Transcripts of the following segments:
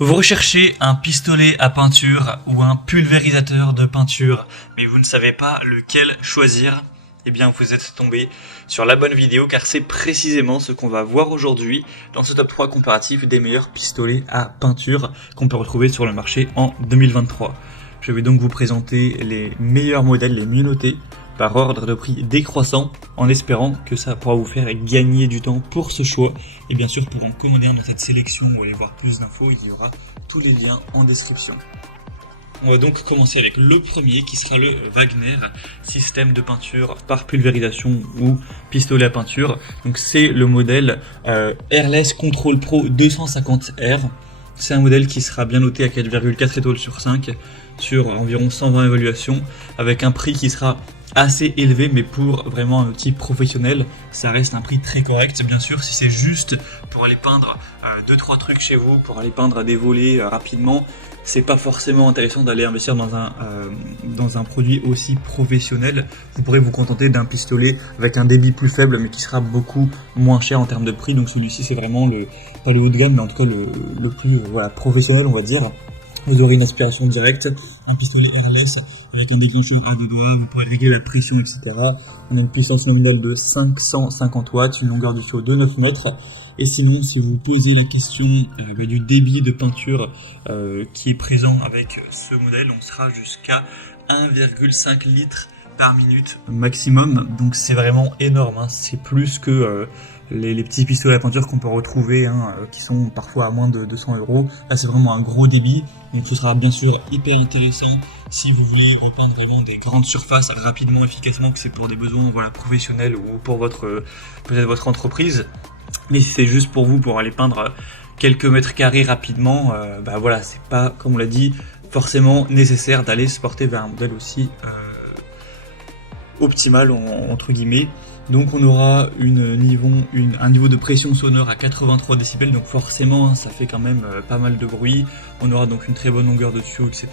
Vous recherchez un pistolet à peinture ou un pulvérisateur de peinture, mais vous ne savez pas lequel choisir? Eh bien, vous êtes tombé sur la bonne vidéo car c'est précisément ce qu'on va voir aujourd'hui dans ce top 3 comparatif des meilleurs pistolets à peinture qu'on peut retrouver sur le marché en 2023. Je vais donc vous présenter les meilleurs modèles, les mieux notés, par ordre de prix décroissant, en espérant que ça pourra vous faire gagner du temps pour ce choix. Et bien sûr, pour en commander un dans cette sélection ou aller voir plus d'infos, il y aura tous les liens en description. On va donc commencer avec le premier qui sera le Wagner, système de peinture par pulvérisation ou pistolet à peinture. Donc c'est le modèle Airless Control Pro 250R. C'est un modèle qui sera bien noté à 4,4 étoiles sur 5 sur environ 120 évaluations, avec un prix qui sera assez élevé, mais pour vraiment un outil professionnel, ça reste un prix très correct. Bien sûr, si c'est juste pour aller peindre 2-3 trucs chez vous, pour aller peindre des volets rapidement, c'est pas forcément intéressant d'aller investir dans un produit aussi professionnel. Vous pourrez vous contenter d'un pistolet avec un débit plus faible, mais qui sera beaucoup moins cher en termes de prix. Donc celui-ci, c'est vraiment pas le haut de gamme, mais en tout cas le plus professionnel, on va dire. Vous aurez une aspiration directe, un pistolet airless avec un déclencheur à deux doigts, vous pourrez régler la pression, etc. On a une puissance nominale de 550 watts, une longueur du saut de 9 mètres. Et sinon, si vous posez la question du débit de peinture qui est présent avec ce modèle, on sera jusqu'à 1,5 litres par minute maximum. Donc c'est vraiment énorme, hein. C'est plus que les petits pistolets à peinture qu'on peut retrouver, qui sont parfois à moins de 200 €. Là, c'est vraiment un gros débit, et ce sera bien sûr hyper intéressant si vous voulez repeindre vraiment des grandes surfaces rapidement, efficacement, que c'est pour des besoins professionnels ou pour peut-être votre entreprise. Mais si c'est juste pour vous, pour aller peindre quelques mètres carrés rapidement, c'est pas, comme on l'a dit, forcément nécessaire d'aller se porter vers un modèle aussi optimal entre guillemets. Donc on aura un niveau de pression sonore à 83 décibels, donc forcément ça fait quand même pas mal de bruit. On aura donc une très bonne longueur de tuyau, etc.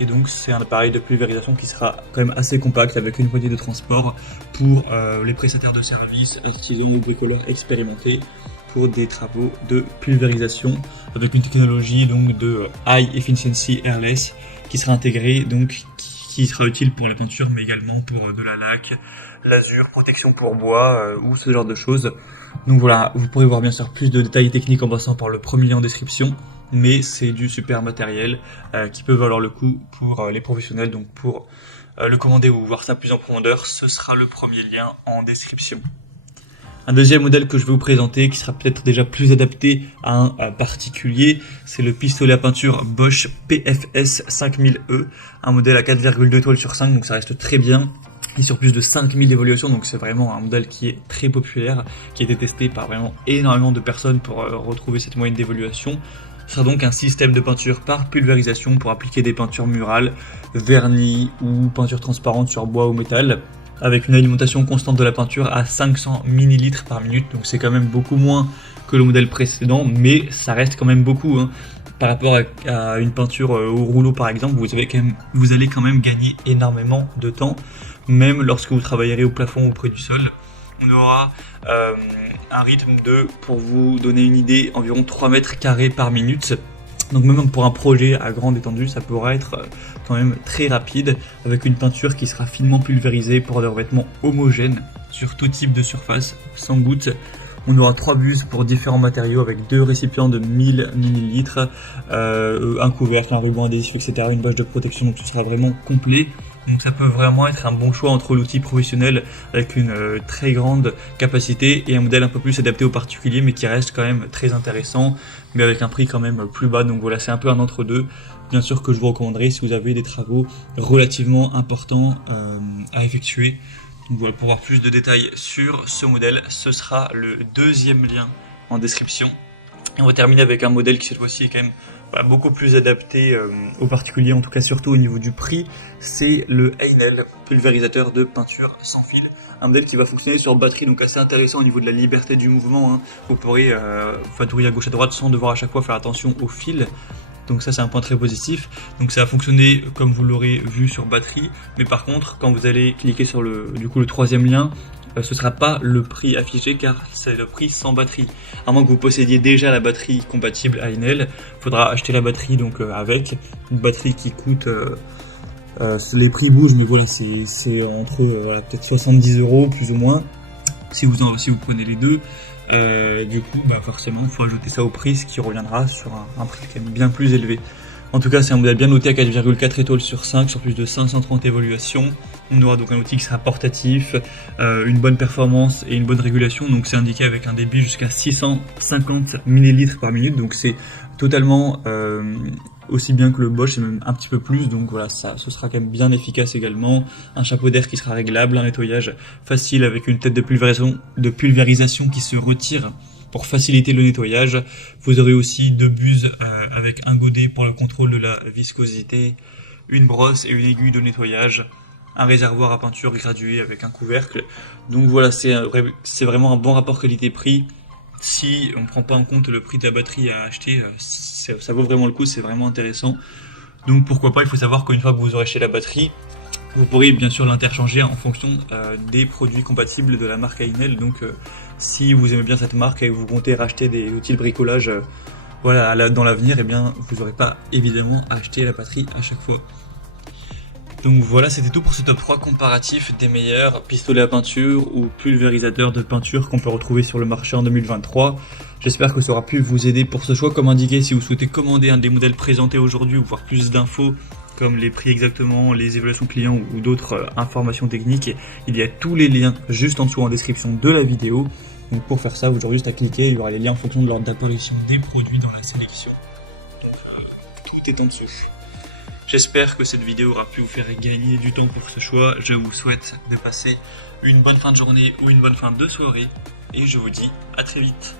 Et donc c'est un appareil de pulvérisation qui sera quand même assez compact, avec une poignée de transport pour les prestataires de services, artisans ou bricoleurs expérimentés pour des travaux de pulvérisation, avec une technologie donc de High Efficiency Airless qui sera intégrée, donc qui sera utile pour la peinture, mais également pour de la laque, l'azur, protection pour bois ou ce genre de choses. Donc voilà, vous pourrez voir bien sûr plus de détails techniques en passant par le premier lien en description, mais c'est du super matériel qui peut valoir le coup pour les professionnels. Donc pour le commander ou voir ça plus en profondeur, ce sera le premier lien en description. Un deuxième modèle que je vais vous présenter, qui sera peut-être déjà plus adapté à un particulier, c'est le pistolet à peinture Bosch PFS 5000E, un modèle à 4,2 étoiles sur 5, donc ça reste très bien, et sur plus de 5000 évaluations, donc c'est vraiment un modèle qui est très populaire, qui a été testé par vraiment énormément de personnes pour retrouver cette moyenne d'évaluation. Ce sera donc un système de peinture par pulvérisation pour appliquer des peintures murales, vernis ou peintures transparentes sur bois ou métal, avec une alimentation constante de la peinture à 500 ml par minute, donc c'est quand même beaucoup moins que le modèle précédent, mais ça reste quand même beaucoup, hein. Par rapport à une peinture au rouleau par exemple, vous allez quand même gagner énormément de temps, même lorsque vous travaillerez au plafond ou près du sol. On aura un rythme de, pour vous donner une idée, environ 3 mètres carrés par minute. Donc même pour un projet à grande étendue, ça pourra être quand même très rapide, avec une peinture qui sera finement pulvérisée pour des revêtements homogènes sur tout type de surface, sans goutte. On aura 3 buses pour différents matériaux, avec 2 récipients de 1000 ml, un couvercle, un ruban adhésif, etc., une bâche de protection, donc ce sera vraiment complet. Donc ça peut vraiment être un bon choix entre l'outil professionnel avec une très grande capacité et un modèle un peu plus adapté aux particuliers, mais qui reste quand même très intéressant, mais avec un prix quand même plus bas. Donc voilà, c'est un peu un entre-deux. Bien sûr que je vous recommanderais si vous avez des travaux relativement importants à effectuer. Donc voilà, pour voir plus de détails sur ce modèle, ce sera le deuxième lien en description. Et on va terminer avec un modèle qui cette fois-ci est quand même beaucoup plus adapté aux particuliers, en tout cas surtout au niveau du prix. C'est le Heinel, pulvérisateur de peinture sans fil. Un modèle qui va fonctionner sur batterie, donc assez intéressant au niveau de la liberté du mouvement, hein. Vous pourrez fatouiller à gauche à droite sans devoir à chaque fois faire attention au fil. Donc ça c'est un point très positif. Donc ça va fonctionner comme vous l'aurez vu sur batterie, mais par contre quand vous allez cliquer sur le troisième lien, ce sera pas le prix affiché car c'est le prix sans batterie. À moins que vous possédiez déjà la batterie compatible à Enel, il faudra acheter la batterie donc avec une batterie qui coûte les prix bougent, mais voilà, c'est entre voilà, peut-être 70 € plus ou moins si vous prenez les deux. Du coup, forcément, il faut ajouter ça au prix, ce qui reviendra sur un prix quand même bien plus élevé. En tout cas, c'est un modèle bien noté à 4,4 étoiles sur 5, sur plus de 530 évaluations. On aura donc un outil qui sera portatif, une bonne performance et une bonne régulation. Donc c'est indiqué avec un débit jusqu'à 650 ml par minute. Donc c'est totalement aussi bien que le Bosch et même un petit peu plus. Donc voilà, ce sera quand même bien efficace également. Un chapeau d'air qui sera réglable, un nettoyage facile avec une tête de pulvérisation qui se retire pour faciliter le nettoyage. Vous aurez aussi 2 buses avec un godet pour le contrôle de la viscosité, une brosse et une aiguille de nettoyage, un réservoir à peinture gradué avec un couvercle. Donc voilà, c'est vraiment un bon rapport qualité-prix. Si on ne prend pas en compte le prix de la batterie à acheter, ça vaut vraiment le coup, c'est vraiment intéressant. Donc pourquoi pas, il faut savoir qu'une fois que vous aurez acheté la batterie, vous pourrez bien sûr l'interchanger en fonction des produits compatibles de la marque Enel. Donc si vous aimez bien cette marque et que vous comptez racheter des outils de bricolage dans l'avenir, eh bien vous n'aurez pas évidemment à acheter la batterie à chaque fois. Donc voilà, c'était tout pour ce top 3 comparatif des meilleurs pistolets à peinture ou pulvérisateurs de peinture qu'on peut retrouver sur le marché en 2023. J'espère que ça aura pu vous aider pour ce choix. Comme indiqué, si vous souhaitez commander un des modèles présentés aujourd'hui ou voir plus d'infos comme les prix exactement, les évaluations clients ou d'autres informations techniques, il y a tous les liens juste en dessous en description de la vidéo. Donc pour faire ça, vous aurez juste à cliquer, il y aura les liens en fonction de l'ordre d'apparition des produits dans la sélection. Donc tout est en dessous. J'espère que cette vidéo aura pu vous faire gagner du temps pour ce choix. Je vous souhaite de passer une bonne fin de journée ou une bonne fin de soirée. Et je vous dis à très vite.